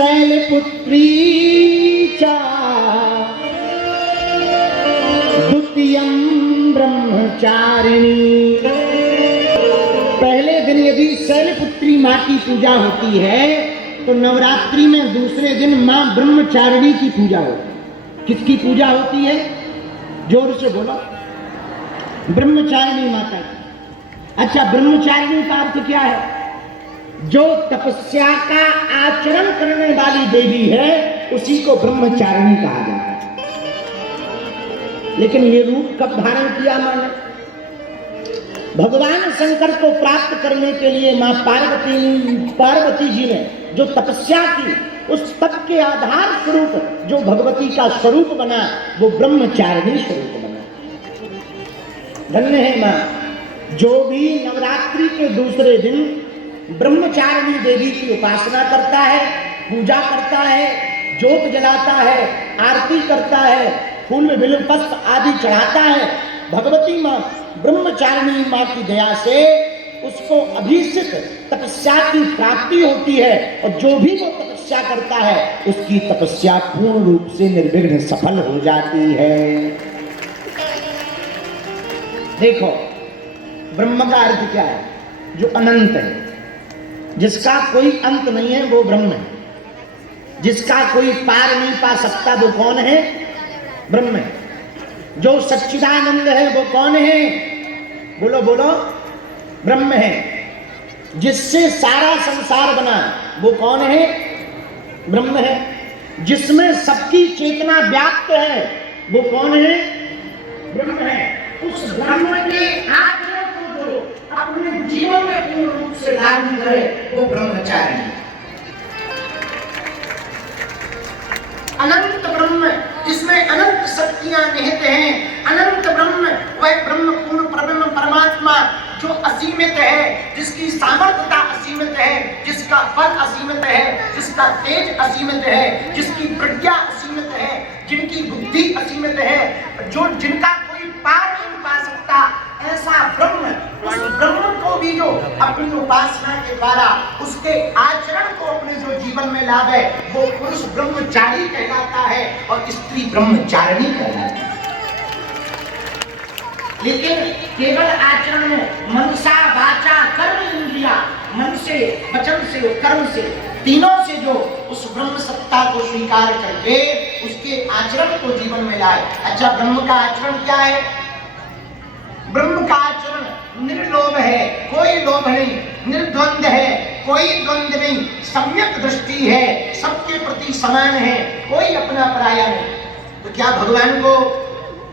शैलपुत्री चा द्वितीयं ब्रह्मचारिणी। पहले दिन यदि शैलपुत्री माँ की पूजा होती है तो नवरात्रि में दूसरे दिन माँ ब्रह्मचारिणी की पूजा होती है। किसकी पूजा होती है? जोर से बोलो। ब्रह्मचारिणी माता की। अच्छा, ब्रह्मचारिणी का अर्थ क्या है? जो तपस्या का आचरण करने वाली देवी है उसी को ब्रह्मचारिणी कहा जाता है। लेकिन ये रूप कब धारण किया माने? भगवान शंकर को प्राप्त करने के लिए मां पार्वती जी ने जो तपस्या की, उस तप के आधार स्वरूप जो भगवती का स्वरूप बना वो ब्रह्मचारिणी स्वरूप बना। धन्य है मां जो भी नवरात्रि के दूसरे दिन ब्रह्मचारिणी देवी की उपासना करता है, पूजा करता है, ज्योत जलाता है, आरती करता है, फूल बिल्व पुष्प आदि चढ़ाता है। भगवती मां ब्रह्मचारिणी मां की दया से उसको अभीष्ट तपस्या की प्राप्ति होती है और जो भी वो तपस्या करता है उसकी तपस्या पूर्ण रूप से निर्विघ्न सफल हो जाती है। देखो, ब्रह्म का अर्थ क्या है? जो अनंत है, जिसका कोई अंत नहीं है वो ब्रह्म है। जिसका कोई पार नहीं पा सकता वो कौन है? ब्रह्म है। जो सच्चिदानंद है वो कौन है? बोलो बोलो, ब्रह्म है। जिससे सारा संसार बना वो कौन है? ब्रह्म है। जिसमें सबकी चेतना व्याप्त है वो कौन है? ब्रह्म है। उस ब्रह्म के आचरण को जो अपने जीवन में पूर्ण रूप से लागू करे वो ब्रह्मचारी है। अनंत ब्रह्म जिसमें अनंत शक्तियां निहित हैं, अनंत ब्रह्म वह ब्रह्म पूर्ण परब्रह्म परमात्मा जो असीमित है, जिसकी सामर्थ्यता असीमित है, जिसका बल असीमित है, जिसका तेज असीमित है, जिसकी प्रज्ञा असीमित है, जिनकी बुद्धि असीमित है, जो जिनका कोई पार नहीं पा सकता, ऐसा ब्रह्म, उस ब्रह्म को भी जो अपनी उपासना के द्वारा उसके आचरण को अपने जो जीवन में लावे वो पुरुष ब्रह्मचारी कहलाता है और स्त्री ब्रह्मचारिणी कहलाती है। लेकिन केवल आचरण में मनसा वाचा कर्म इंद्रिया, मन से, वचन से, कर्म से, तीनों से जो उस ब्रह्म सत्ता को स्वीकार करके उसके आचरण को जीवन में लाए। अच्छा, ब्रह्म का आचरण क्या है? ब्रह्म का आचरण निर्लोभ है, कोई लोभ नहीं, निर्द्वंद है, कोई द्वंद नहीं, सम्यक दृष्टि है, सबके प्रति समान है, कोई अपना पराया नहीं। तो क्या भगवान को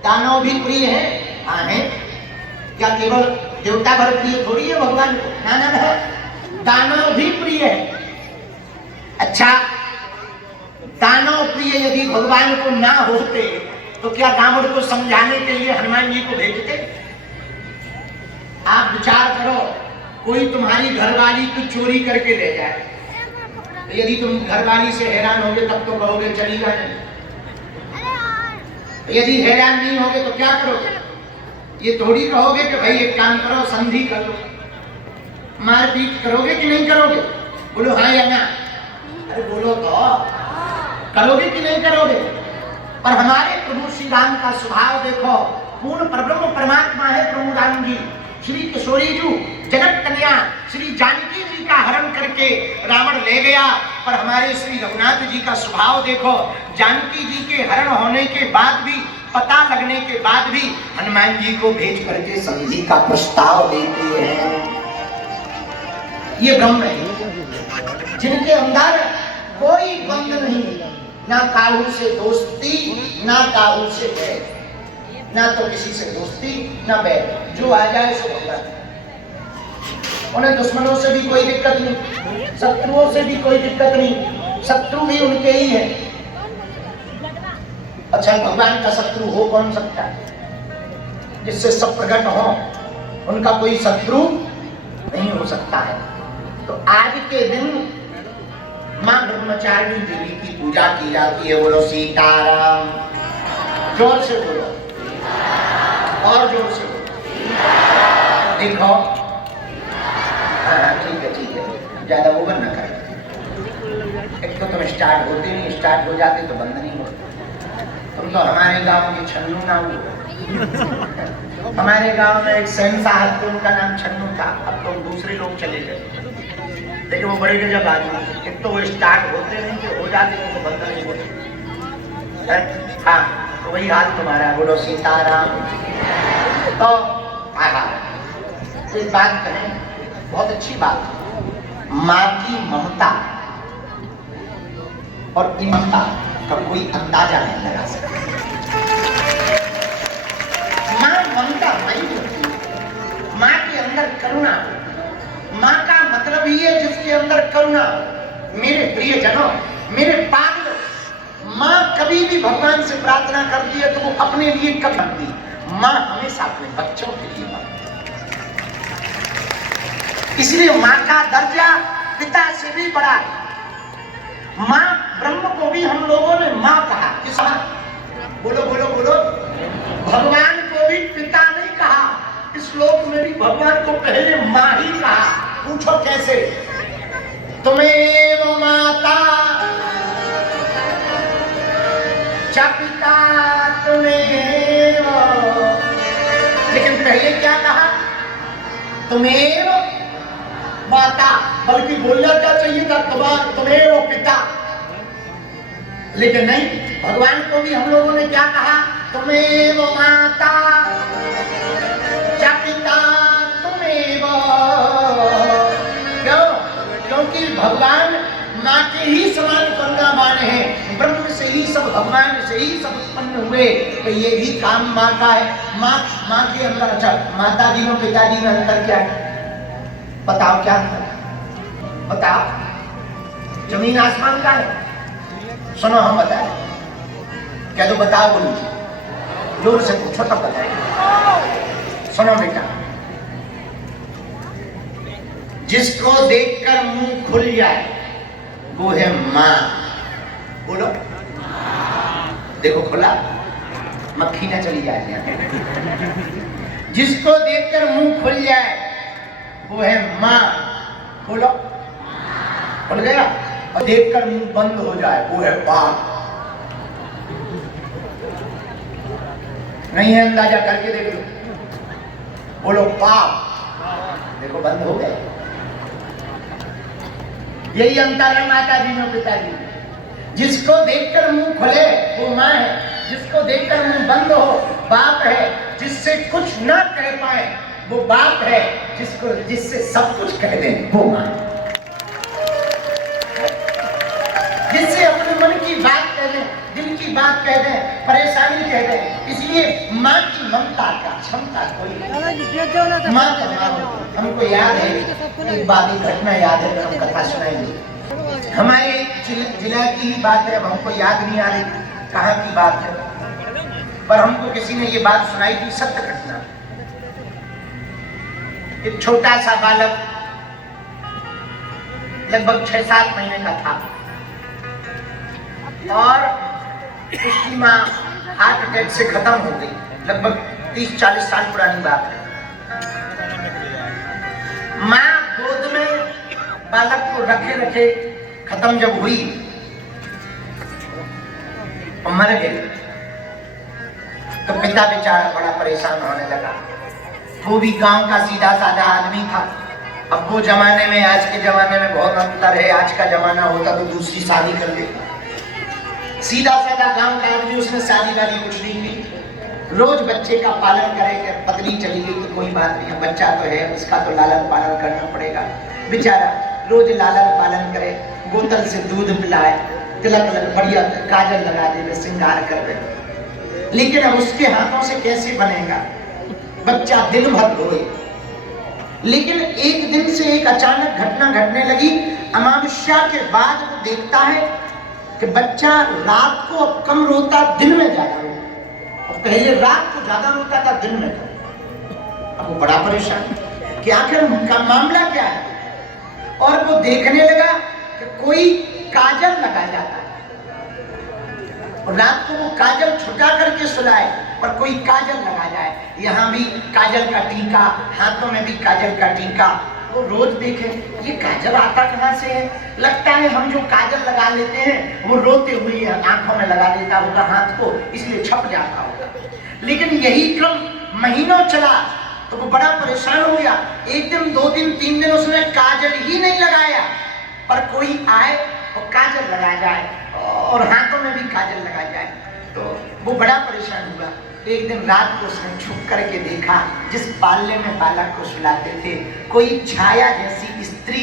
दानव भी प्रिय है? हाँ है। क्या केवल देवता भर प्रिय थोड़ी है भगवान को? ना ना ना, दानव भी प्रिय है। अच्छा, दानव प्रिय यदि भगवान को ना होते तो क्या रावण को समझाने के लिए हनुमान जी को भेजते? आप विचार करो, कोई तुम्हारी घरवाली की चोरी करके ले जाए, तो यदि तुम घरवाली से हैरान होगे तब तो कहोगे चलेगा नहीं। यदि हैरान नहीं होगे तो क्या करोगे? ये थोड़ी कहोगे कि भाई एक काम करो, संधि कर लो। मारपीट करोगे कि नहीं करोगे? बोलो हाँ या ना। अरे बोलो तो, करोगे कि नहीं करोगे? पर हमारे प्रभु श्री राम का स्वभाव देखो, पूर्ण परब्रह्म परमात्मा है प्रभु राम जी। श्री किशोरी जी, जनक कन्या श्री जानकी जी का हरण करके रावण ले गया, पर हमारे श्री रघुनाथ जी का स्वभाव देखो, जानकी जी के हरण होने के बाद भी, पता लगने के बाद भी हनुमान जी को भेज करके संधि का प्रस्ताव देते हैं। ये ब्रह्म है जिनके अंदर कोई बंध नहीं, ना काहू से दोस्ती, ना काहू से बैर, ना तो किसी से दोस्ती ना बैर, जो आ जाए सो भगवान। उन्हें दुश्मनों से भी कोई दिक्कत नहीं, शत्रुओं से भी कोई दिक्कत नहीं, शत्रु भी उनके ही है। अच्छा, भगवान का शत्रु हो कौन सकता है? जिससे सब प्रकट हो, उनका कोई शत्रु नहीं हो सकता है। तो आज के दिन मां ब्रह्मचारिणी देवी की पूजा की जाती है। बोलो सीताराम, जोर से बोलो और जोर से बोलो। देखो, हाँ ठीक है, ज्यादा ओवर ना करें। एक तो तुम स्टार्ट होते नहीं, स्टार्ट हो जाते तो बंद नहीं होते। तुम तो हमारे गांव के छन्नू ना हुए। हमारे गांव में एक शहंशाह थे, उनका नाम छन्नू था। अब तो दूसरे लोग चले गए, लेकिन वो बड़े गजब आदमी। एक तो वो स्टार्ट होते नहीं थे, हो जाते थे तो बंद नहीं होते। हाँ, तो वही हाल तुम्हारा। बोलो सीताराम। तो एक बात कहें, बहुत अच्छी बात, माँ की ममता और इममता का कोई अंदाजा नहीं लगा सकता। माँ ममता नहीं होती, माँ के अंदर करुणा। माँ का मतलब ही है जिसके अंदर करुणा। मेरे प्रियजनों, मेरे पागलों, माँ कभी भी भगवान से प्रार्थना करती है तो वो अपने लिए कभी करती, माँ हमेशा अपने बच्चों के लिए माँ। इसलिए माँ का दर्जा पिता से भी बड़ा है। माँ ब्रह्म को भी हम लोगों ने माँ कहा। किस माँ? बोलो बोलो बोलो। भगवान को भी पिता नहीं कहा, इस श्लोक में भी भगवान को पहले माँ ही कहा। पूछो कैसे? तुम्हें वो माता च पिता तुम्हें वो, लेकिन पहले क्या कहा? तुम्हें वो माता, बल्कि बोलना क्या चाहिए था? तुम्हें वो पिता। लेकिन नहीं, भगवान को भी हम लोगों ने क्या कहा? तुम्हें वो माता च पिता तुम्हें वो। क्यों? क्योंकि भगवान माँ के ही समान करुणावान है। ब्रह्म से ही सब, भगवान से ही सब उत्पन्न हुए, तो ये भी काम माँ का है। माँ के अंदर, अच्छा माता जी और पिताजी में अंतर क्या है? बताओ क्या अंतर? बताओ। जमीन आसमान का है? सुनो हम बताएं। क्या तो बताओ, बोलो जोर से पूछो तब बताएं। सुनो बेटा, जिसको देखकर मुंह खुल जाए वो है माँ। बोलो। देखो खुला, मक्खी ना चली जाए यहाँ। जिसको देखकर मुंह खुल जाए वो है माँ। बोलो। खुल गया? और देखकर मुंह बंद हो जाए वो है बाप। नहीं है? अंदाजा करके देख लो। बोलो पाप। देखो बंद हो गए। यही अंतर है माता जी में पिताजी में। जिसको देखकर मुंह खुले वो माँ है, जिसको देखकर मुंह बंद हो बाप है। जिससे कुछ ना कह पाए वो बाप है, जिससे सब कुछ कह दें वो माँ। जिससे अपने मन की बात कह दें, दिल की बात कह दें, परेशानी कह दें। इसलिए माँ की ममता का क्षमता कोई नहीं। माँ का नाम हमको याद है, एक बात, एक घटना याद है, हम कथा सुनाएंगे। हमारे जिला की ही बात है, अब हमको याद नहीं आ रही कहाँ की बात है, पर हमको किसी ने ये बात सुनाई थी, सत्य घटना। एक छोटा सा बालक लगभग 6-7 महीने का था और उसकी माँ हार्ट अटैक से खत्म हो गई। लगभग 30-40 साल पुरानी बात है। माँ गोद में बालक को रखे रखे खत्म जब हुई और मर गई, तो पिता बेचारा बड़ा परेशान होने लगा। वो भी गांव का सीधा साधा आदमी था। अब वो जमाने में, आज के जमाने में बहुत अंतर है। आज का जमाना होता तो दूसरी शादी कर लेता। सीधा साधा गांव का आदमी, उसने शादी वादी कुछ नहीं की। रोज बच्चे का पालन करेंगे। पत्नी चली गई तो कोई बात नहीं, बच्चा तो है, उसका तो लालन पालन करना पड़ेगा। बेचारा रोज लालन पालन करे, बोतल से दूध पिलाए, तिलक बढ़िया काजल लगा दे, श्रृंगार कर दे। लेकिन अब उसके हाथों से कैसे बनेगा? बच्चा दिन भर रोए। लेकिन एक दिन से एक अचानक घटना घटने लगी। अमावस्या के बाद वो देखता है कि बच्चा रात को अब कम रोता, दिन में ज्यादा रोता। और पहले रात को ज्यादा रोता था, दिन में कम। अब वो बड़ा परेशान कि आखिर का मामला क्या है। और वो देखने लगा कि कोई काजल लगा जाता है और रात को वो काजल छुटा करके सुलाए, पर कोई काजल लगा जाए। यहाँ भी काजल का टीका, हाथों में भी काजल का टीका, वो रोज देखे ये काजल आता कहाँ से है, लगता है हम जो काजल लगा लेते हैं वो रोते हुए आंखों में लगा देता होगा हाथ को, इसलिए छप जाता होगा। लेकिन यही क्रम महीनों चला तो वो बड़ा परेशान हो गया। एक दिन, 2 दिन, 3 दिन उसने काजल ही नहीं लगाया, पर कोई आए और काजल लगा जाए और हाथों में भी काजल लगा जाए, तो वो बड़ा परेशान हुआ। एक दिन रात को उसने छुप करके देखा, जिस पाले में बालक को सुलाते थे, कोई छाया जैसी स्त्री,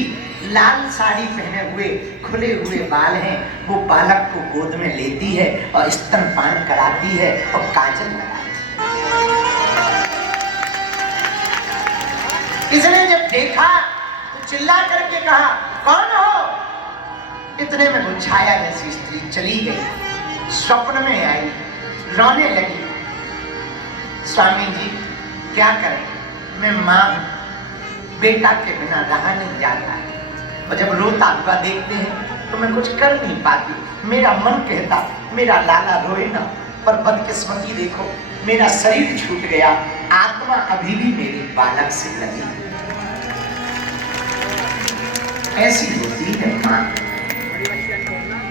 लाल साड़ी पहने हुए, खुले हुए बाल हैं, वो बालक को गोद में लेती है और स्तनपान कराती है और काजल लगाती है। इसने जब देखा तो चिल्ला करके कहा, कौन हो? इतने में वो छाया जैसी स्त्री चली गई, स्वप्न में आई, रोने लगी। स्वामी जी क्या करें, मैं मां हूं, बेटा के बिना रहा नहीं जाता है, और जब रोता हुआ देखते हैं तो मैं कुछ कर नहीं पाती। मेरा मन कहता मेरा लाला रोए ना, पर बदकिस्मती देखो मेरा शरीर छूट गया, आत्मा अभी भी मेरी बालक से लगी। ऐसी होती है मां।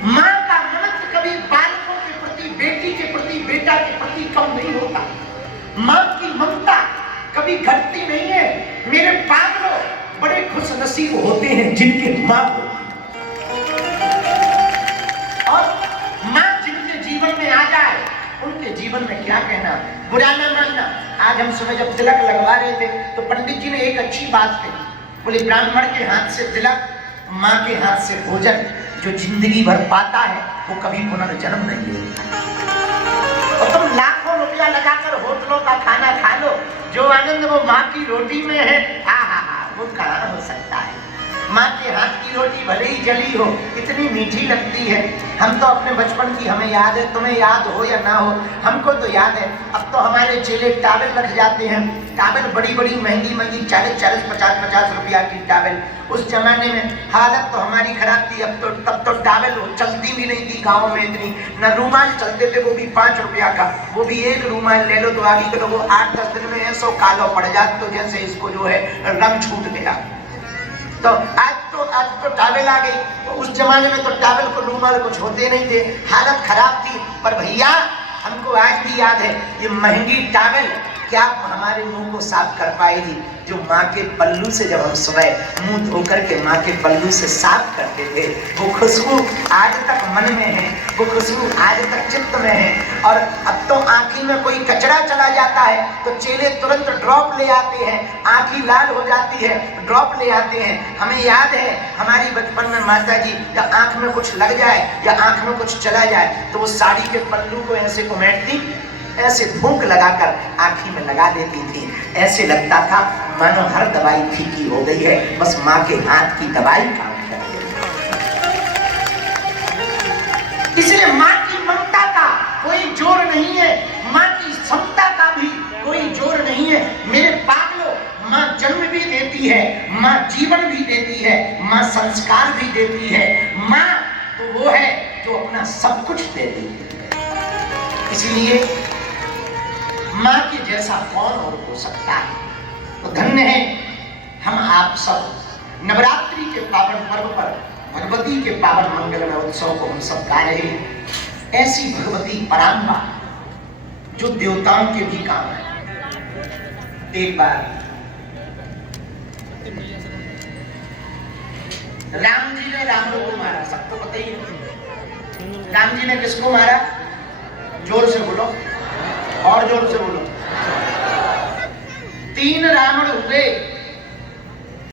मां का ममत्व कभी बालकों के प्रति, बेटी के प्रति, बेटा के प्रति कम नहीं होता। मां की ममता कभी घटती नहीं है। मेरे पागलों, बड़े खुश नसीब होते हैं जिनके मां होती, और मां जिनके जीवन में आ जाए उनके जीवन में क्या कहना, बुरा ना मानना। आज हम सुबह जब तिलक लगवा रहे थे तो पंडित जी ने एक अच्छी बात कही, बोले ब्राह्मण के हाथ से तिलक, मां के हाथ से भोजन, जो जिंदगी भर पाता है वो कभी पुनर्जन्म नहीं लेता। और तुम लाखों रुपया लगाकर होटलों का खाना खा लो, जो आनंद वो माँ की रोटी में है, वो कहाँ हो सकता है। माँ के हाथ की रोटी भले ही जली हो, इतनी मीठी लगती है। हम तो अपने बचपन की, हमें याद है, तुम्हें याद हो या ना हो, हमको तो याद है। अब तो हमारे चेले टावल रख जाते हैं, टावल बड़ी बड़ी महंगी महंगी, 40-40, 50-50 रुपया की टावल। उस जमाने में हालत तो हमारी खराब थी। अब तो, तब तो टावल चलती भी नहीं थी गाँव में इतनी, न रूमाल चलते थे, वो भी 5 रुपया का, वो भी एक रूमाल ले लो तो आगे करो, वो 8-10 दिन में ऐसो कालो पड़ जाता, तो जैसे इसको जो है रंग छूट गया। तो आज तो टावल आ गई, तो उस जमाने में तो टावल को, रूमाल कुछ होते नहीं थे, हालत खराब थी। पर भैया हमको आज भी याद है, ये महंगी टावल क्या हमारे मुंह को साफ कर पाएगी। जो माँ के पल्लू से जब हम सुबह मुंह धोकर के माँ के पल्लू से साफ करते थे, वो खुशबू आज तक मन में है, वो खुशबू आज तक चित्त में है। और अब तो आँखी में कोई कचरा चला जाता है तो चेले तुरंत ड्रॉप ले आते हैं, आँखी लाल हो जाती है, ड्रॉप ले आते हैं। हमें याद है हमारी बचपन में माता जी या आँख में कुछ लग जाए या आँख में कुछ चला जाए तो वो साड़ी के पल्लू को ऐसे उमेटती, ऐसे फूंक लगाकर आँखी में लगा देती थी। ऐसे लगता था मानो हर दवाई फीकी हो गई है, बस माँ के हाथ की दवाई काम कर रही है। इसलिए माँ की ममता का कोई जोर नहीं है, माँ की समता का भी कोई जोर नहीं है। मेरे पागलों, माँ जन्म भी देती है, माँ जीवन भी देती है, माँ संस्कार भी देती है। माँ तो वो है जो अपना सब कुछ दे देती है। इसलिए माँ के जैसा कौन और हो सकता है। तो धन्य है हम आप सब नवरात्रि के पावन पर्व पर भगवती के पावन मंगलमय उत्सव को हम सब गा रहे हैं। ऐसी भगवती पराम्बा जो देवताओं के भी काम है। एक बार राम जी ने रावण को मारा, सबको पता ही है। राम जी ने किसको मारा? जोर से बोलो, और जोर से बोलो। 3 रावण हुए,